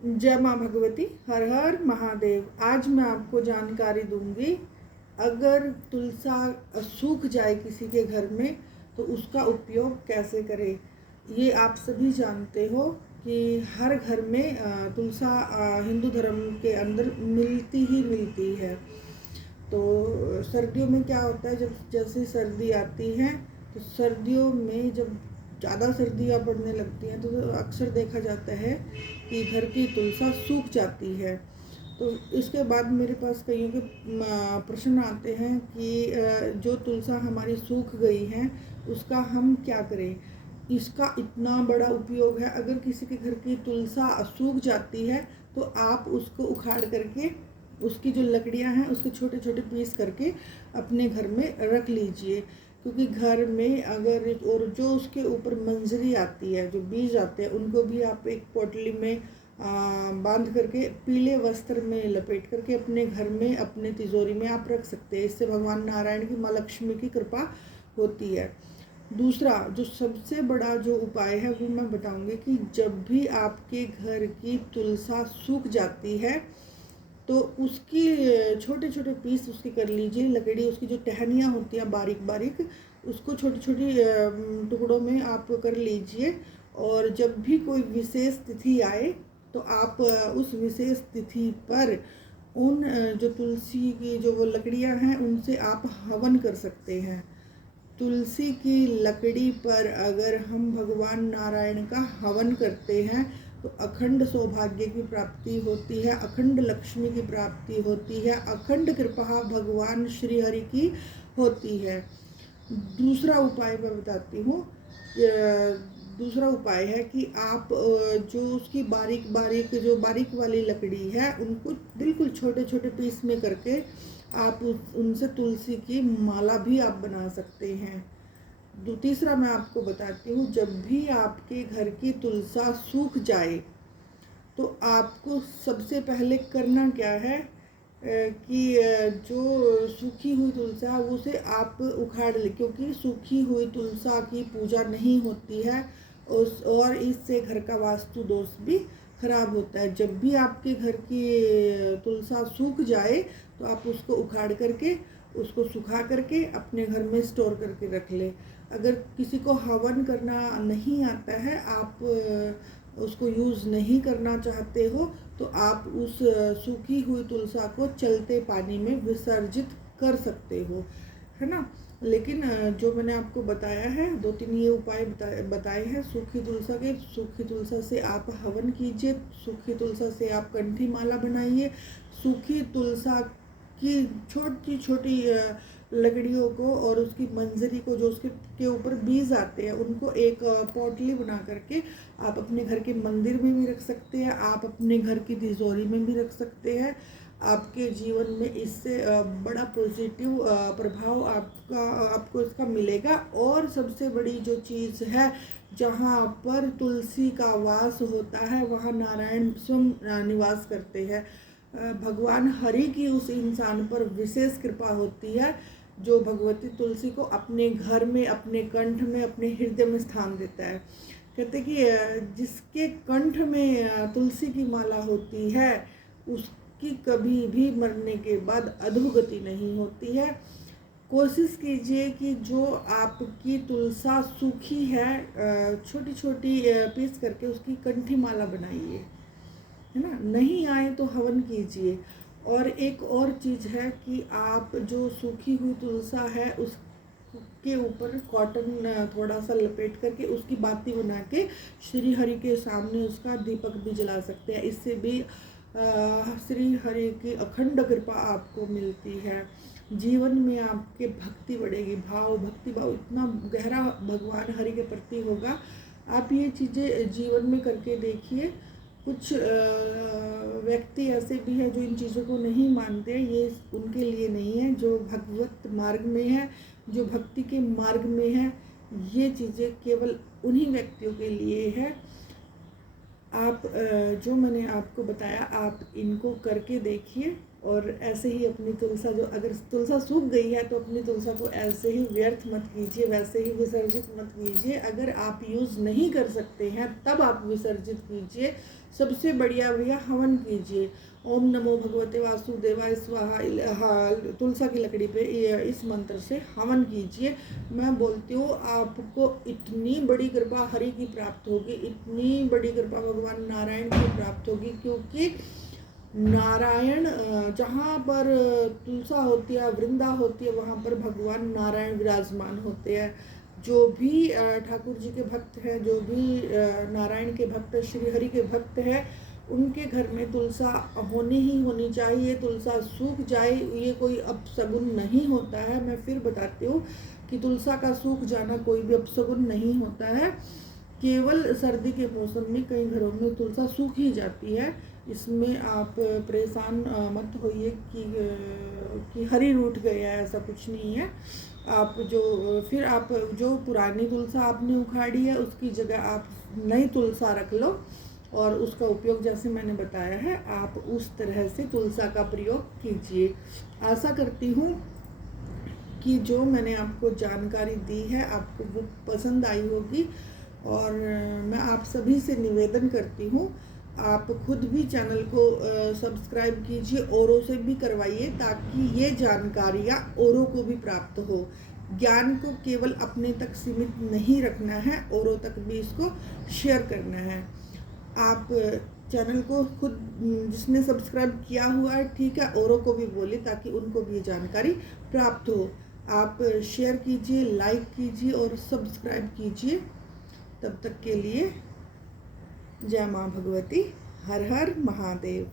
जय माँ भगवती। हर हर महादेव। आज मैं आपको जानकारी दूंगी, अगर तुलसा सूख जाए किसी के घर में तो उसका उपयोग कैसे करें। ये आप सभी जानते हो कि हर घर में तुलसा हिंदू धर्म के अंदर मिलती ही मिलती है। तो सर्दियों में क्या होता है, जब जैसे सर्दी आती है तो सर्दियों में जब ज़्यादा सर्दियाँ पड़ने लगती हैं तो अक्सर देखा जाता है कि घर की तुलसा सूख जाती है। तो इसके बाद मेरे पास कईयों के प्रश्न आते हैं कि जो तुलसा हमारी सूख गई है उसका हम क्या करें। इसका इतना बड़ा उपयोग है। अगर किसी के घर की तुलसा सूख जाती है तो आप उसको उखाड़ करके उसकी जो लकड़ियां हैं उसके छोटे छोटे पीस करके अपने घर में रख लीजिए। क्योंकि घर में अगर और जो उसके ऊपर मंजरी आती है, जो बीज आते हैं, उनको भी आप एक पोटली में बांध करके पीले वस्त्र में लपेट करके अपने घर में अपने तिजोरी में आप रख सकते हैं। इससे भगवान नारायण की, माँ लक्ष्मी की कृपा होती है। दूसरा जो सबसे बड़ा जो उपाय है वो मैं बताऊंगी कि जब भी आपके घर की तुलसा सूख जाती है तो उसकी छोटे छोटे पीस उसके कर लीजिए। लकड़ी उसकी जो टहनियाँ होती हैं बारीक बारीक, उसको छोटी छोटी टुकड़ों में आप कर लीजिए। और जब भी कोई विशेष तिथि आए तो आप उस विशेष तिथि पर उन जो तुलसी की जो वो लकड़ियाँ हैं उनसे आप हवन कर सकते हैं। तुलसी की लकड़ी पर अगर हम भगवान नारायण का हवन करते हैं तो अखंड सौभाग्य की प्राप्ति होती है, अखंड लक्ष्मी की प्राप्ति होती है, अखंड कृपा भगवान श्री हरि की होती है। दूसरा उपाय मैं बताती हूँ। दूसरा उपाय है कि आप जो उसकी बारीक बारीक जो बारीक वाली लकड़ी है उनको बिल्कुल छोटे छोटे पीस में करके आप उनसे तुलसी की माला भी आप बना सकते हैं। तीसरा मैं आपको बताती हूँ, जब भी आपके घर की तुलसा सूख जाए तो आपको सबसे पहले करना क्या है कि जो सूखी हुई तुलसा है उसे आप उखाड़ लें, क्योंकि सूखी हुई तुलसा की पूजा नहीं होती है और इससे घर का वास्तु दोष भी खराब होता है। जब भी आपके घर की तुलसा सूख जाए तो आप उसको उखाड़ करके उसको सुखा करके अपने घर में स्टोर करके रख लें। अगर किसी को हवन करना नहीं आता है, आप उसको यूज़ नहीं करना चाहते हो तो आप उस सूखी हुई तुलसा को चलते पानी में विसर्जित कर सकते हो, है ना। लेकिन जो मैंने आपको बताया है, 2-3 ये उपाय बताए हैं सूखी तुलसा के। सूखी तुलसा से आप हवन कीजिए, सूखी तुलसा से आप कंठी माला बनाइए। सूखी तुलसा की छोटी छोटी लकड़ियों को और उसकी मंजरी को, जो उसके के ऊपर बीज आते हैं, उनको एक पोटली बना करके आप अपने घर के मंदिर में भी रख सकते हैं, आप अपने घर की तिजोरी में भी रख सकते हैं। आपके जीवन में इससे बड़ा पॉजिटिव प्रभाव आपको इसका मिलेगा। और सबसे बड़ी जो चीज़ है, जहाँ पर तुलसी का वास होता है वहाँ नारायण स्वयं निवास करते हैं। भगवान हरि की उस इंसान पर विशेष कृपा होती है जो भगवती तुलसी को अपने घर में, अपने कंठ में, अपने हृदय में स्थान देता है। कहते कि जिसके कंठ में तुलसी की माला होती है उसकी कभी भी मरने के बाद अधोगति नहीं होती है। कोशिश कीजिए कि जो आपकी तुलसा सूखी है छोटी छोटी पीस करके उसकी कंठी माला बनाइए, है ना। नहीं आए तो हवन कीजिए। और एक और चीज़ है कि आप जो सूखी हुई तुलसा है उसके ऊपर कॉटन थोड़ा सा लपेट करके उसकी बाती बना के श्री हरि के सामने उसका दीपक भी जला सकते हैं। इससे भी श्री हरि की अखंड कृपा आपको मिलती है। जीवन में आपके भक्ति बढ़ेगी, भक्ति भाव इतना गहरा भगवान हरि के प्रति होगा। आप ये चीज़ें जीवन में करके देखिए। कुछ व्यक्ति ऐसे भी हैं जो इन चीज़ों को नहीं मानते, ये उनके लिए नहीं है। जो भगवत मार्ग में है, जो भक्ति के मार्ग में है, ये चीज़ें केवल उन्हीं व्यक्तियों के लिए है। आप जो मैंने आपको बताया आप इनको करके देखिए। और ऐसे ही अपनी तुलसा, जो अगर तुलसा सूख गई है तो अपनी तुलसा को ऐसे ही व्यर्थ मत कीजिए, वैसे ही विसर्जित मत कीजिए। अगर आप यूज़ नहीं कर सकते हैं तब आप विसर्जित कीजिए। सबसे बढ़िया भैया हवन कीजिए। ओम नमो भगवते वासुदेवाय स्वाहा, तुलसा की लकड़ी पे इस मंत्र से हवन कीजिए। मैं बोलती हूँ आपको इतनी बड़ी कृपा हरि की प्राप्त होगी, इतनी बड़ी कृपा भगवान नारायण की प्राप्त होगी, क्योंकि नारायण जहाँ पर तुलसा होती है, वृंदा होती है, वहाँ पर भगवान नारायण विराजमान होते हैं। जो भी ठाकुर जी के भक्त हैं, जो भी नारायण के भक्त, श्री हरि के भक्त हैं, उनके घर में तुलसा होनी ही होनी चाहिए। तुलसा सूख जाए ये कोई अपशगुन नहीं होता है। मैं फिर बताती हूँ कि तुलसा का सूख जाना कोई भी अपशगुन नहीं होता है। केवल सर्दी के मौसम में कई घरों में तुलसा सूख ही जाती है। इसमें आप परेशान मत होइए कि हरी रूठ गया है, ऐसा कुछ नहीं है। आप जो पुरानी तुलसा आपने उखाड़ी है उसकी जगह आप नई तुलसा रख लो और उसका उपयोग जैसे मैंने बताया है आप उस तरह से तुलसा का प्रयोग कीजिए। आशा करती हूँ कि जो मैंने आपको जानकारी दी है आपको वो पसंद आई होगी। और मैं आप सभी से निवेदन करती हूँ आप खुद भी चैनल को सब्सक्राइब कीजिए, औरों से भी करवाइए, ताकि ये जानकारियाँ औरों को भी प्राप्त हो। ज्ञान को केवल अपने तक सीमित नहीं रखना है, औरों तक भी इसको शेयर करना है। आप चैनल को खुद जिसने सब्सक्राइब किया हुआ है ठीक है, औरों को भी बोलिए ताकि उनको भी जानकारी प्राप्त हो। आप शेयर कीजिए, लाइक कीजिए और सब्सक्राइब कीजिए। तब तक के लिए जय माँ भगवती, हर हर महादेव।